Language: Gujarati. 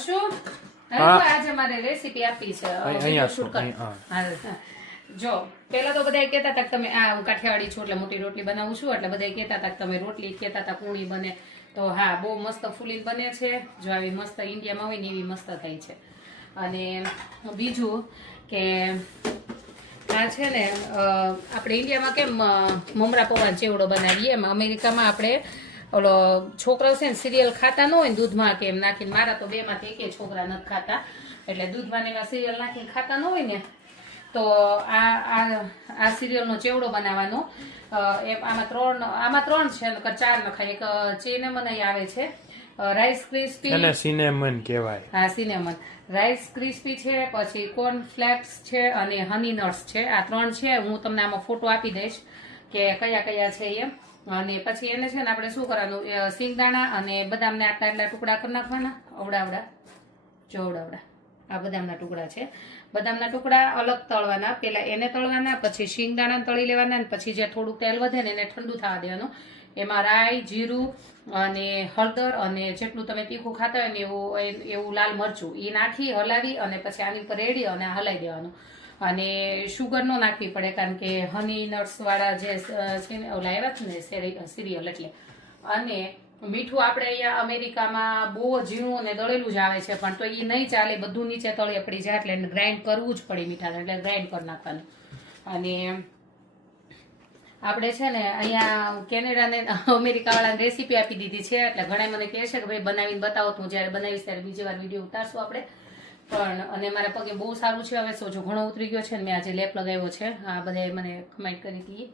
શું આજે મારે રેસીપી આપી છે જો પેલા તો બધા કહેતા હતા કે તમે હું કાઠિયાવાડી છું એટલે મોટી રોટલી બનાવું છું એટલે બધા કહેતા હતા કે તમે રોટલી કહેતા હતા પૂણી બને તો હા બહુ મસ્ત ફૂલી બને છે જો આવી મસ્ત ઇન્ડિયામાં હોય ને એવી મસ્ત થાય છે અને બીજું કે આ છે ને આપણે ઇન્ડિયામાં કેમ મમરા પૌવા ચેવડો બનાવીએ એમ અમેરિકામાં આપણે ઓલો છોકરાઓ છે ને સિરિયલ ખાતા ન હોય ને દૂધમાં કે એમ નાખીને મારા તો બેમાંથી એકે છોકરા નથી ખાતા એટલે દૂધમાં એમાં સિરિયલ નાખીને ખાતા ન હોય ને તો આ સિરિયલનો ચેવડો બનાવવાનો આમાં ત્રણ છે નકર ચાર નખાય એક ચેનેમન આવે છે રાઈસ ક્રિસ્પી એને સિનેમન કહેવાય હા સિનેમન રાઈસ ક્રિસ્પી છે પછી કોર્ન ફ્લેક્સ છે અને હની નટ્સ છે આ ત્રણ છે હું તમને આમાં ફોટો આપી દઈશ કે કયા કયા છે એમ અને પછી એને છે ને આપણે શું કરવાનું સિંગદાણા અને બદામને આટલા એટલા ટુકડા કરી નાખવાના અવડાવડા જોવડાવડા આ બદામના ટુકડા છે બદામના ટુકડા અલગ તળવાના પેલા એને તળવાના પછી સિંગદાણા તળી લેવાના અને પછી જે થોડુંક તેલ વધે ને એને ઠંડુ થવા દેવાનું એમાં રાઈ જીરું અને હળદર અને જેટલું તમે તીખું ખાતા હોય ને એવું લાલ મરચું એ નાખી હલાવી અને પછી આની ઉપર રેડી અને હલાવી દેવાનું અને શુગર ન નાખવી પડે કારણ કે હની નટ્સ વાળા જે ઓલા આવ્યા છે ને સિરિયલ એટલે અને મીઠું આપણે અહીંયા અમેરિકામાં બહુ ઝીણું અને દળેલું જ આવે છે પણ તો એ નહીં ચાલે બધું નીચે તળિયે પડી જાય એટલે ગ્રાઇન્ડ કરવું જ પડે મીઠાને એટલે ગ્રાઇન્ડ કરી નાખવાનું અને આપણે છે ને અહીંયા કેનેડા ને અમેરિકા વાળાને રેસીપી આપી દીધી છે એટલે ઘણા મને કહે છે કે ભાઈ બનાવીને બતાવો તો હું જયારે બનાવીશ ત્યારે બીજી વાર વિડીયો ઉતારશું આપણે પણ અને મારા પગે બહુ સારું છે હવે સોજો ઘણો ઉતરી ગયો છે ને મેં આજે લેપ લગાવ્યો છે આ બધાએ મને કમેન્ટ કરી હતી